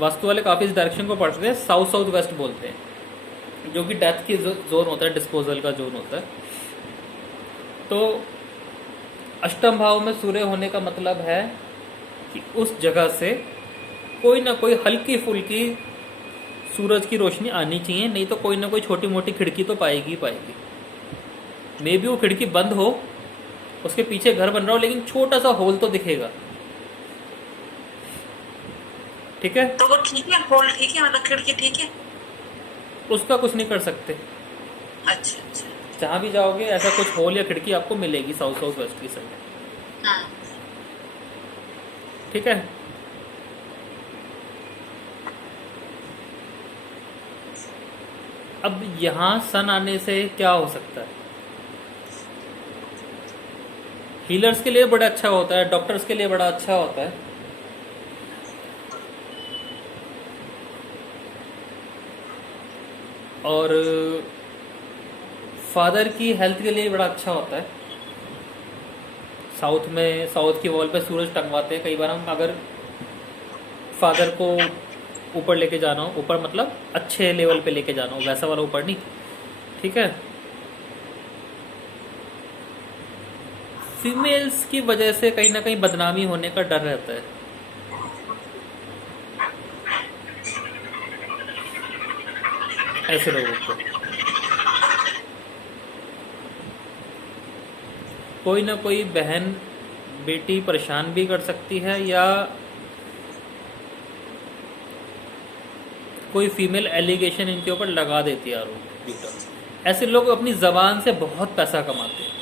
वास्तु वाले काफ़ी इस डायरेक्शन को पढ़ते हैं, साउथ साउथ वेस्ट बोलते हैं, जो कि डेथ की जोन होता है, डिस्पोजल का जोन होता है। तो अष्टम भाव में सूर्य होने का मतलब है कि उस जगह से कोई ना कोई हल्की फुल्की सूरज की रोशनी आनी चाहिए, नहीं तो कोई ना कोई छोटी मोटी खिड़की तो पाएगी ही पाएगी। मे बी वो खिड़की बंद हो, उसके पीछे घर बन रहा हो, लेकिन छोटा सा होल तो दिखेगा। ठीक है, तो वो ठीक है, होल ठीक है, मतलब खिड़की ठीक है। उसका कुछ नहीं कर सकते। अच्छा अच्छा। जहां भी जाओगे ऐसा कुछ होल या खिड़की आपको मिलेगी साउथ साउथ वेस्ट की साइड। हाँ। ठीक है, अब यहाँ सन आने से क्या हो सकता है? हीलर्स के लिए बड़ा अच्छा होता है, डॉक्टर्स के लिए बड़ा अच्छा होता है। और फादर की हेल्थ के लिए बड़ा अच्छा होता है। साउथ में, साउथ की वॉल पे सूरज टंगवाते हैं कई बार हम, अगर फादर को ऊपर लेके जाना हो, ऊपर मतलब अच्छे लेवल पे लेके जाना हो, वैसा वाला ऊपर नहीं। ठीक है, फीमेल्स की वजह से कहीं ना कहीं बदनामी होने का डर रहता है ऐसे लोगों को। कोई ना कोई बहन बेटी परेशान भी कर सकती है, या कोई फीमेल एलिगेशन इनके ऊपर लगा देती है, आरोप झूठा। ऐसे लोग अपनी जबान से बहुत पैसा कमाते हैं।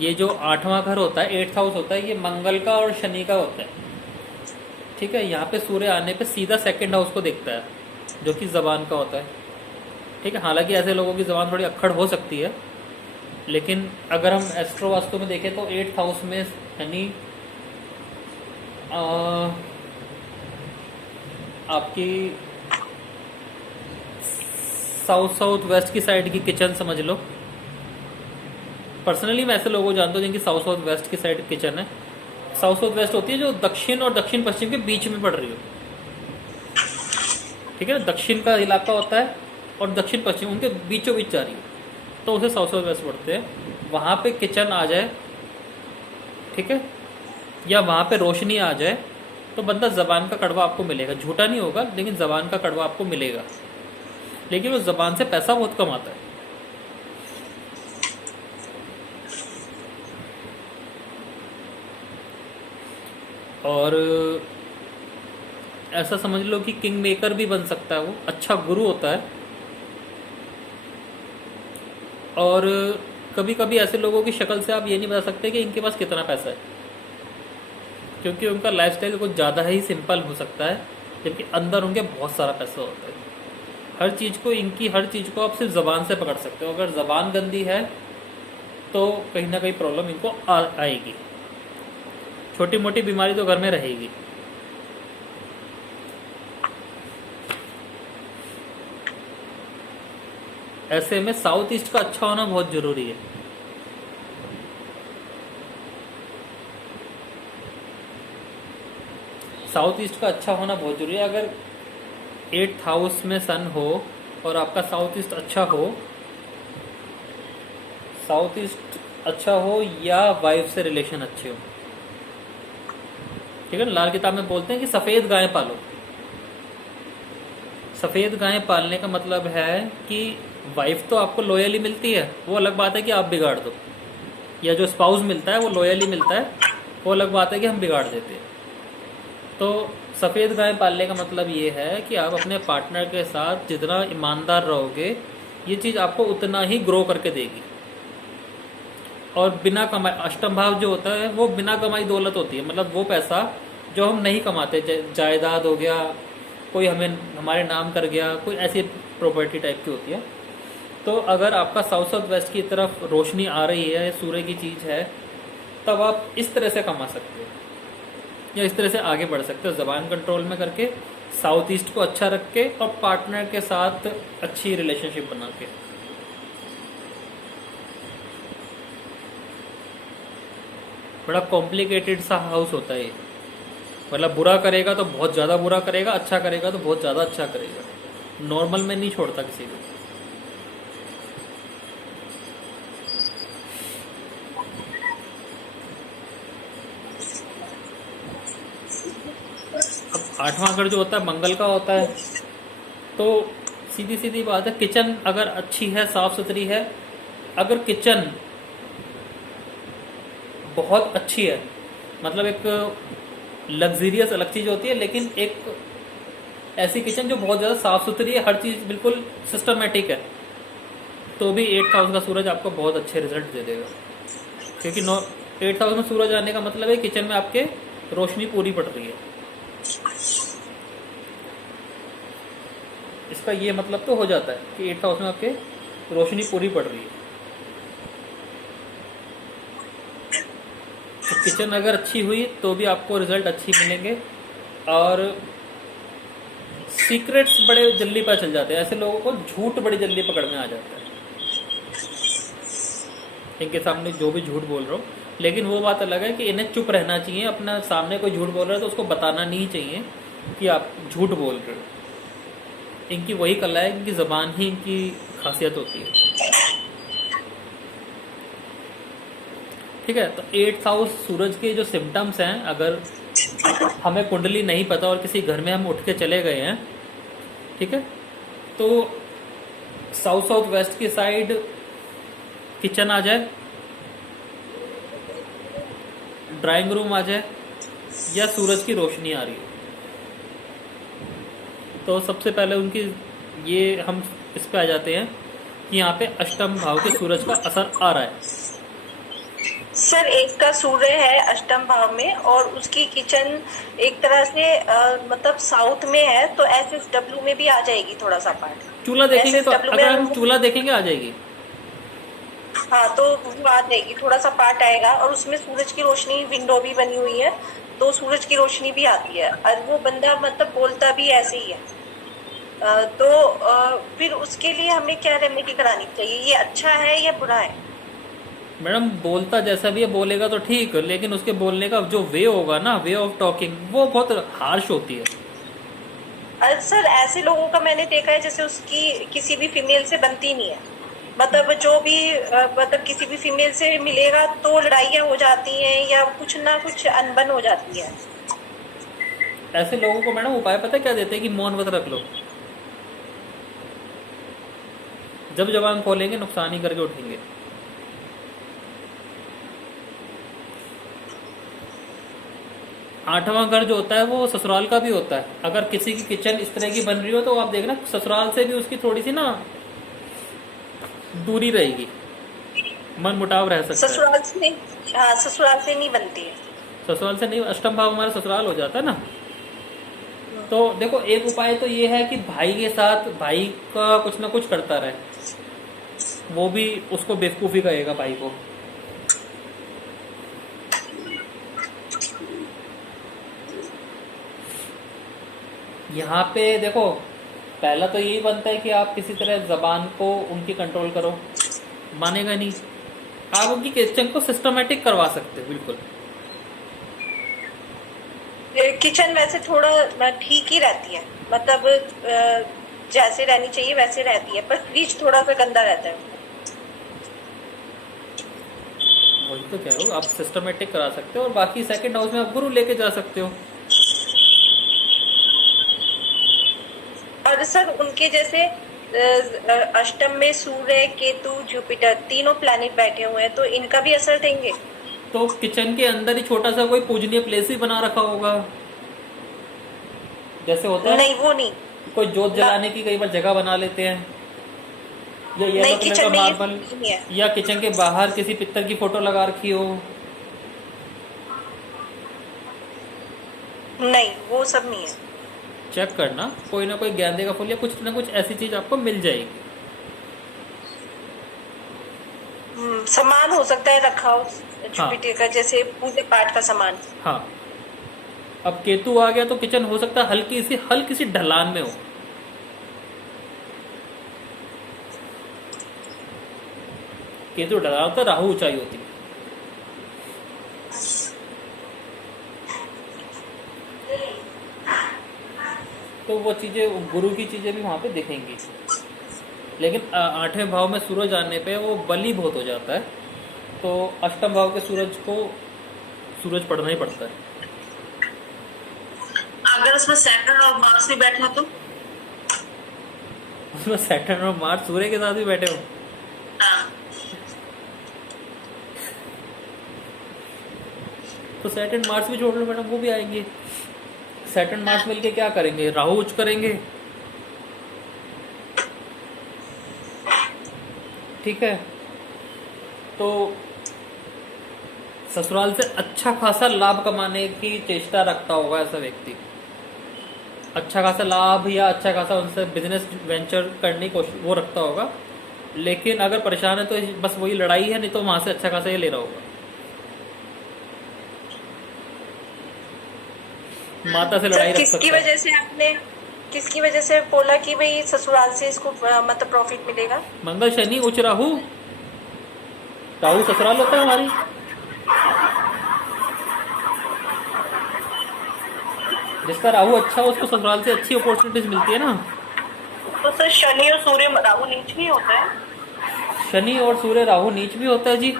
ये जो आठवां घर होता है, एट्थ हाउस होता है, ये मंगल का और शनि का होता है। ठीक है, यहाँ पे सूर्य आने पे सीधा सेकंड हाउस को देखता है, जो कि जबान का होता है। ठीक है, हालांकि ऐसे लोगों की जबान थोड़ी अक्खड़ हो सकती है, लेकिन अगर हम एस्ट्रो वास्तु में देखें तो एट्थ हाउस में शनि आपकी साउथ साउथ वेस्ट की साइड की किचन समझ लो। पर्सनली मैं ऐसे लोगों को जानता हूँ जिनकी साउथ साउथ वेस्ट की साइड किचन है। साउथ साउथ वेस्ट होती है जो दक्षिण और दक्षिण पश्चिम के बीच में पड़ रही हो। ठीक है ना, दक्षिण का इलाका होता है और दक्षिण पश्चिम उनके बीचों बीच जा रही हो, तो उसे साउथ साउथ वेस्ट पढ़ते हैं। वहाँ पे किचन आ जाए, ठीक है, या वहाँ पे रोशनी आ जाए, तो बंदा जबान का कड़वा आपको मिलेगा। झूठा नहीं होगा, लेकिन जबान का कड़वा आपको मिलेगा। लेकिन वो जबान से पैसा बहुत कमाता है। और ऐसा समझ लो कि किंग मेकर भी बन सकता है, वो अच्छा गुरु होता है। और कभी कभी ऐसे लोगों की शक्ल से आप ये नहीं बता सकते कि इनके पास कितना पैसा है, क्योंकि उनका लाइफस्टाइल कुछ ज़्यादा ही सिंपल हो सकता है, जबकि अंदर उनके बहुत सारा पैसा होता है। हर चीज़ को, इनकी हर चीज़ को आप सिर्फ ज़बान से पकड़ सकते हो। अगर ज़बान गंदी है तो कहीं ना कहीं प्रॉब्लम इनको आएगी। छोटी मोटी बीमारी तो घर में रहेगी। ऐसे में साउथ ईस्ट का अच्छा होना बहुत ज़रूरी है। साउथ ईस्ट का अच्छा होना बहुत जरूरी है। अगर एट्थ हाउस में सन हो और आपका साउथ ईस्ट अच्छा हो, साउथ ईस्ट अच्छा हो या वाइफ से रिलेशन अच्छे हो। ठीक है ना, लाल किताब में बोलते हैं कि सफ़ेद गाय पालो। सफ़ेद गाय पालने का मतलब है कि वाइफ तो आपको लॉयली मिलती है, वो अलग बात है कि आप बिगाड़ दो, या जो स्पाउस मिलता है वो लॉयली मिलता है, वो अलग बात है कि हम बिगाड़ देते हैं। तो सफ़ेद गाय पालने का मतलब ये है कि आप अपने पार्टनर के साथ जितना ईमानदार रहोगे, ये चीज़ आपको उतना ही ग्रो करके देगी। और बिना कमाई, अष्टम भाव जो होता है वो बिना कमाई दौलत होती है, मतलब वो पैसा जो हम नहीं कमाते, जायदाद हो गया, कोई हमें हमारे नाम कर गया, कोई ऐसी प्रॉपर्टी टाइप की होती है। तो अगर आपका साउथ साउथ वेस्ट की तरफ रोशनी आ रही है, सूर्य की चीज़ है, तब आप इस तरह से कमा सकते हो या इस तरह से आगे बढ़ सकते हो, ज़बान कंट्रोल में करके, साउथ ईस्ट को अच्छा रख के और पार्टनर के साथ अच्छी रिलेशनशिप बना के। बड़ा कॉम्प्लिकेटेड सा हाउस होता है ये। मतलब बुरा करेगा तो बहुत ज़्यादा बुरा करेगा, अच्छा करेगा तो बहुत ज़्यादा अच्छा करेगा, नॉर्मल में नहीं छोड़ता किसी को। अब आठवां घर जो होता है मंगल का होता है, तो सीधी सीधी बात है, किचन अगर अच्छी है, साफ सुथरी है, अगर किचन बहुत अच्छी है, मतलब एक लग्जीरियस अलग चीज होती है, लेकिन एक ऐसी किचन जो बहुत ज्यादा साफ सुथरी है, हर चीज बिल्कुल सिस्टमेटिक है, तो भी 8th हाउस का सूरज आपको बहुत अच्छे रिजल्ट दे देगा। क्योंकि 8th हाउस में सूरज आने का मतलब है किचन में आपके रोशनी पूरी पड़ रही है। इसका ये मतलब तो हो जाता है कि 8th हाउस में आपके रोशनी पूरी पड़ रही है। तो किचन अगर अच्छी हुई तो भी आपको रिजल्ट अच्छी मिलेंगे। और सीक्रेट्स बड़े जल्दी पता चल जाते हैं, ऐसे लोगों को झूठ बड़ी जल्दी पकड़ में आ जाता है। इनके सामने जो भी झूठ बोल रहा हूँ, लेकिन वो बात अलग है कि इन्हें चुप रहना चाहिए। अपना सामने कोई झूठ बोल रहा है तो उसको बताना नहीं चाहिए कि आप झूठ बोल रहे हो। इनकी वही कला है, इनकी जबान ही इनकी खासियत होती है। ठीक है, तो 8th हाउस सूरज के जो सिम्टम्स हैं, अगर हमें कुंडली नहीं पता और किसी घर में हम उठ के चले गए हैं, ठीक है, तो साउथ साउथ वेस्ट की साइड किचन आ जाए, ड्राइंग रूम आ जाए, या सूरज की रोशनी आ रही है, तो सबसे पहले उनकी ये हम इस पे आ जाते हैं कि यहाँ पे अष्टम भाव के सूरज का असर आ रहा है। सर एक का सूर्य है अष्टम भाव में और उसकी किचन एक तरह से मतलब साउथ में है, तो SSW में भी आ जाएगी थोड़ा सा पार्ट। चूल्हा देखेंगे तो SSW में अगर हम चूल्हा देखेंगे आ जाएगी। हाँ, तो वो आ जाएगी, थोड़ा सा पार्ट आएगा और उसमें सूरज की रोशनी, विंडो भी बनी हुई है, तो सूरज की रोशनी भी आती है और वो बंदा मतलब बोलता भी ऐसे ही है। फिर उसके लिए हमें क्या रेमेडी करानी चाहिए? ये अच्छा है या बुरा है? मैडम बोलता जैसा भी है बोलेगा तो ठीक, लेकिन उसके बोलने का जो वे होगा ना, वे ऑफ टॉकिंग, वो बहुत हार्श होती है। सर ऐसे लोगों का मैंने देखा है जैसे उसकी किसी भी फीमेल से बनती नहीं है, मतलब जो भी मतलब किसी भी फीमेल से मिलेगा तो लड़ाइयाँ हो जाती हैं या कुछ ना कुछ अनबन हो जाती है। ऐसे लोगों को मैडम उपाय पता है क्या देते हैं? कि मौन व्रत रख लो, जब जबान खोलेंगे नुकसान ही करके उठेंगे। आठवां घर जो होता है वो ससुराल का भी होता है। अगर किसी की किचन इस तरह की बन रही हो तो आप देखना ससुराल से भी उसकी थोड़ी सी ना दूरी रहेगी, मन मुटाव रह सकता है। ससुराल से नहीं, हाँ ससुराल से नहीं बनती है। ससुराल से नहीं, अष्टम भाव हमारा ससुराल हो जाता है ना। तो देखो एक उपाय तो ये है कि भाई के साथ भाई का कुछ ना कुछ करता रहे, वो भी उसको बेवकूफ़ी कहेगा भाई को। यहाँ पे देखो पहला तो यही बनता है कि आप किसी तरह जबान को उनकी कंट्रोल करो, मानेगा नहीं। आप उनकी किचन को सिस्टमेटिक करवा सकते हो बिल्कुल। किचन वैसे थोड़ा ठीक ही रहती है, मतलब जैसे रहनी चाहिए वैसे रहती है, पर फ्रिज थोड़ा सा गंदा रहता है। वही तो कह रहा हूँ, आप सिस्टमेटिक करा सकते हो। और बाकी सेकंड हाउस में आप गुरु लेके जा सकते हो। और सर उनके जैसे अष्टम में सूर्य, केतु, जुपिटर तीनों प्लैनेट बैठे हुए हैं, तो इनका भी असर देंगे। तो किचन के अंदर ही छोटा सा कोई पूजनीय प्लेस ही बना रखा होगा, जैसे होता है नहीं वो नहीं, कोई जोत जलाने की कई बार जगह बना लेते हैं, या येलो कलर का किचन में ये मार्बल, नहीं है। या किचन के बाहर किसी पित्तर की फोटो लगा रखी हो। नहीं वो सब नहीं है। चेक करना, कोई ना कोई गेंदे का फूल या कुछ ना कुछ ऐसी चीज आपको मिल जाएगी। सामान हो सकता है रखा हो जुपिटर का, जैसे पूजे पाठ का सामान। हाँ, अब केतु आ गया तो किचन हो सकता है हल्की सी ढलान में हो। केतु ढलान होता है, राहु ऊंचाई होती है। तो वो चीज़ें, गुरु की चीज़ें भी वहाँ पे दिखेंगी। लेकिन 8वें भाव में सूरज आने पे वो बली बहुत हो जाता है, तो अष्टम भाव के सूरज को सूरज पढ़ना ही पड़ता है। अगर उसमें सैटर्न और मार्स भी बैठे हो तो? उसमें सैटर्न और मार्स सूर्य के साथ भी बैठे हो, हाँ, तो सैटर्न मार्स भी छोड़ लो मैडम, वो भी आएंगे। सैटर्न मार्स मिलके क्या करेंगे? राहु उच्च करेंगे, ठीक है। तो ससुराल से अच्छा खासा लाभ कमाने की चेष्टा रखता होगा ऐसा व्यक्ति, अच्छा खासा लाभ या अच्छा खासा उनसे बिजनेस वेंचर करने की कोशिश वो रखता होगा। लेकिन अगर परेशान है तो बस वही लड़ाई है, नहीं तो वहां से अच्छा खासा ये ले रहा होगा। माता से लड़ाई सर रख सकता है। किसकी वजह से बोला कि भाई ससुराल से इसको मतलब प्रॉफिट मिलेगा? मंगल शनि उच्च राहु, राहु ससुराल होता है हमारी। जिसका राहु अच्छा हो उसको ससुराल से अच्छी अपॉर्चुनिटीज मिलती है ना। तो सर शनि और सूर्य राहु नीच नहीं होता है? शनि और सूर्य राहु नीच भी होता है जी।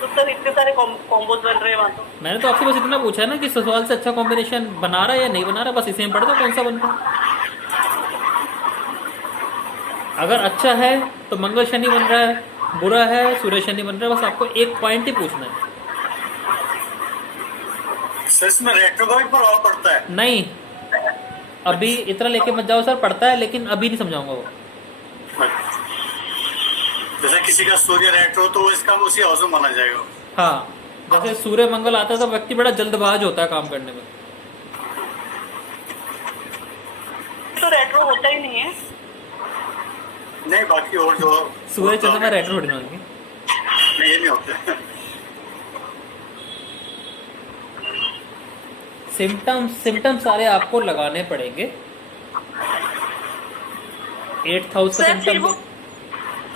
तो सर इतने सारे कॉम्बोज बन रहे हैं वहाँ तो। मैंने तो आपसे बस इतना पूछा है ना कि ससुराल से अच्छा कॉम्बिनेशन बना रहा है या नहीं बना रहा, बस इसे में पढ़ दो कौन सा बन रहा है। अगर अच्छा है तो मंगल शनि बन रहा है, बुरा है सूर्य शनि बन रहा है, बस आपको एक पॉइंट ही पूछना है। सर इसमें रेट्रो का भी प्रभाव पड़ता है? नहीं, अभी इतना लेके मत जाओ सर, पढ़ता है लेकिन अभी नहीं समझाऊंगा वो। जैसे किसी का सूर्य रेट्रो तो इसका उसी हाउस में माना जाएगा। हाँ, जैसे सूर्य मंगल आता है तो व्यक्ति बड़ा जल्दबाज होता है काम करने में। तो रेट्रो होता ही नहीं है। नहीं, बाकी और जो सूर्य चंद्रमा रेट्रो थोड़ी ना होंगे। नहीं, ये नहीं होता। सिम्टम्स सारे आपको लगाने पड़ेंगे। 8th हाउस का सर फिर वो सिम्टम,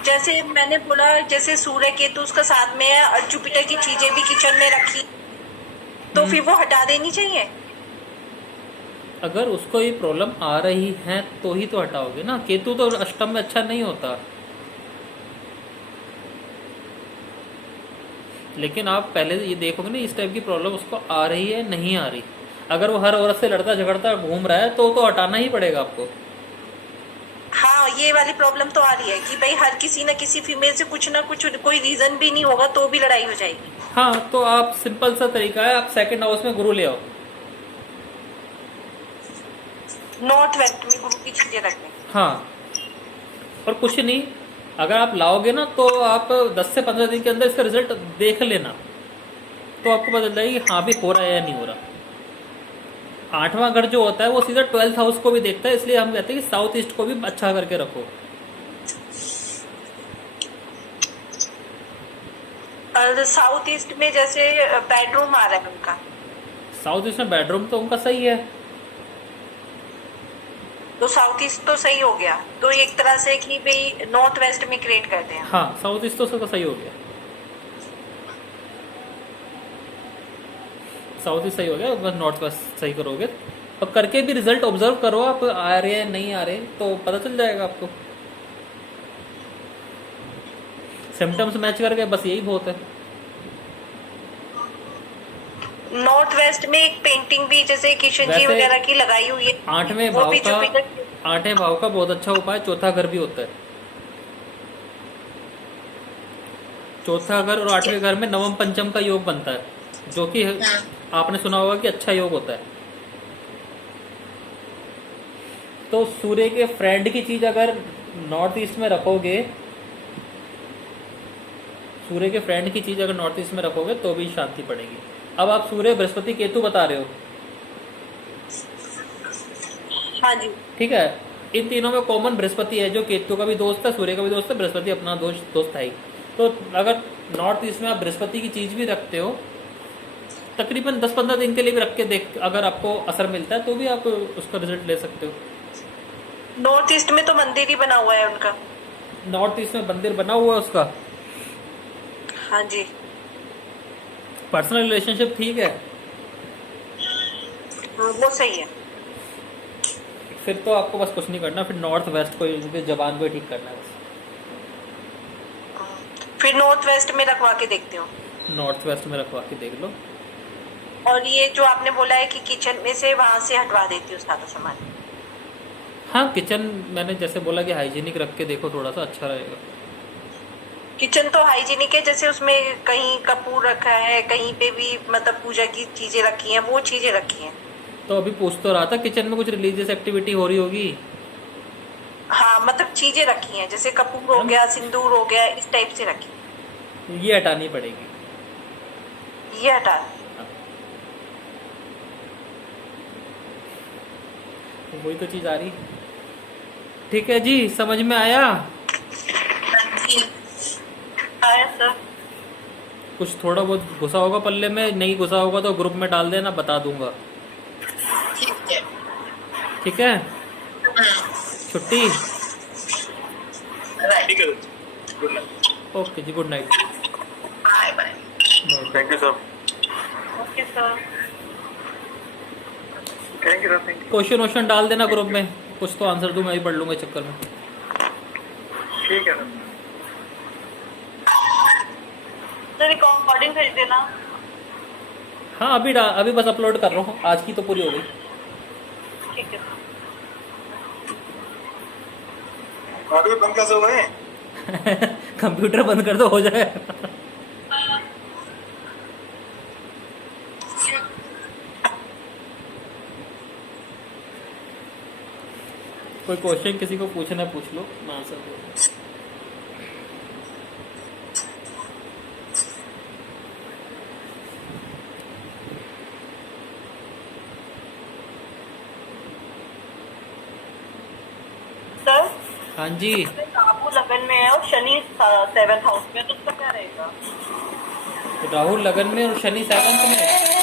जैसे मैंने बोला, जैसे सूर्य केतु उसका साथ में है और जुपिटर की चीजें भी किचन में रखी, तो फिर वो हटा देनी चाहिए। अगर उसको ये प्रॉब्लम आ रही है तो ही तो हटाओगे ना। केतु तो अष्टम में अच्छा नहीं होता, लेकिन आप पहले ये देखोगे ना इस टाइप की प्रॉब्लम उसको आ रही है नहीं आ रही। अगर वो हर औरत से लड़ता झगड़ता घूम रहा है तो हटाना ही पड़ेगा आपको। हाँ, ये वाली प्रॉब्लम तो आ रही है कि भाई हर किसी न किसी फीमेल से कुछ ना कुछ, कोई रीजन भी नहीं होगा तो भी लड़ाई हो जाएगी। हाँ, तो आप सिंपल सा तरीका है, आप 2nd हाउस में गुरु ले आओ। नॉर्थ वेस्ट में गुरु की चीजें रखने। हाँ, और कुछ नहीं, अगर आप लाओगे ना तो आप 10 से 15 दिन के अंदर इसका रिजल्ट देख लेना, तो आपको पता चल जाएगा कि हाँ भी हो रहा है या नहीं हो रहा। 8वां घर जो होता है वो सीधा 12th हाउस को भी देखता है, इसलिए हम कहते हैं कि साउथ ईस्ट को भी अच्छा करके रखो। साउथ ईस्ट में जैसे बेडरूम आ रहा है उनका, साउथ ईस्ट में बेडरूम तो उनका सही है, तो साउथ ईस्ट तो सही हो गया। तो एक तरह से कि भाई नॉर्थ वेस्ट में क्रिएट करते हैं। हाँ साउथ ईस्ट तो उसका सही हो गया, साउथ ईस्ट सही हो गया, बस नॉर्थ वेस्ट सही करोगे और करके भी रिजल्ट ऑब्जर्व करो आप, आ रहे हैं नहीं आ रहे तो पता चल जाएगा आपको। सिम्टम्स मैच कर गए, बस यही बहुत है। नॉर्थ वेस्ट में एक पेंटिंग भी जैसे किशन जी वगैरह की लगाई हुई है। 8वें वो भाव भी का जुपिटर, 8वें भाव का बहुत अच्छा उपाय चौथा घर भी होता है। चौथा घर और 8वें घर में नवम पंचम का योग बनता है, जो कि आपने सुना होगा कि अच्छा योग होता है। तो सूर्य के फ्रेंड की चीज अगर नॉर्थ ईस्ट में रखोगे, सूर्य के फ्रेंड की चीज अगर नॉर्थ ईस्ट में रखोगे तो भी शांति पड़ेगी। अब आप सूर्य बृहस्पति केतु बता रहे हो, हाँ जी, ठीक है। इन तीनों में कॉमन बृहस्पति है, जो केतु का भी दोस्त है, सूर्य का भी दोस्त है, बृहस्पति अपना दोस्त है ही। तो अगर नॉर्थ ईस्ट में आप बृहस्पति की चीज भी रखते हो, तकरीबन 10-15 दिन के लिए भी रख के देख, अगर आपको असर मिलता है तो भी आप उसका रिजल्ट ले सकते हो। नॉर्थ ईस्ट में तो मंदिर ही बना हुआ है उनका। नॉर्थ ईस्ट में मंदिर बना हुआ है उसका, हाँ जी, पर्सनल रिलेशनशिप ठीक है, हाँ, वो सही है। फिर तो आपको बस कुछ नहीं करना, फिर नॉर्थ वेस्ट को इनके जबान को ही ठीक करना है बस। फिर नॉर्थ वेस्ट में रखवा के देखती हूँ। नॉर्थ वेस्ट में रखवा के देख लो। और ये जो आपने बोला है कि किचन में से वहां से हटवा देती हूँ सारा सामान। हाँ, किचन मैंने जैसे बोला कि हाइजीनिक रख के देखो, थोड़ा सा अच्छा रहेगा। किचन तो हाइजीनिक है, जैसे उसमें कहीं कपूर रखा है, कहीं पे भी मतलब पूजा की चीजें रखी हैं, वो चीजें रखी हैं। तो अभी पूछ तो रहा था किचन में कुछ रिलीजियस एक्टिविटी हो रही होगी। हाँ मतलब चीजें रखी हैं, जैसे कपूर हो गया, सिंदूर हो गया, इस टाइप से रखी तो ये हटानी पड़ेगी। ये हटा। तो वही तो चीज आ रही। ठीक है जी, समझ में आया? आया सर। कुछ थोड़ा बहुत घुसा होगा पल्ले में, नहीं घुसा होगा तो ग्रुप में डाल देना, बता दूंगा। ठीक है। ठीक है, छुट्टी। राइट। ठीक है, गुड नाइट। ओके जी, good night. Bye bye. Thank you sir. Okay sir. Thank you sir, thank question वोश्चन डाल देना ग्रुप में, कुछ तो आंसर दूं, मैं ही पढ़ लूंगा इस चक्कर में। यू। ठीक है सर। रिकॉर्डिंग भेज देना। हाँ, अभी बस अपलोड कर रहा हूँ, आज की तो पूरी हो गई। ठीक है। ऑडियो बंद कैसे हुए? कंप्यूटर बंद कर दो, हो जाए। कोई क्वेश्चन किसी को पूछना है पूछ लो, मैं आंसर दूंगा। सर हाँ जी, राहु लगन में है और शनि 7th हाउस में, तो उसका क्या रहेगा? राहुल लगन में और शनि 7th में।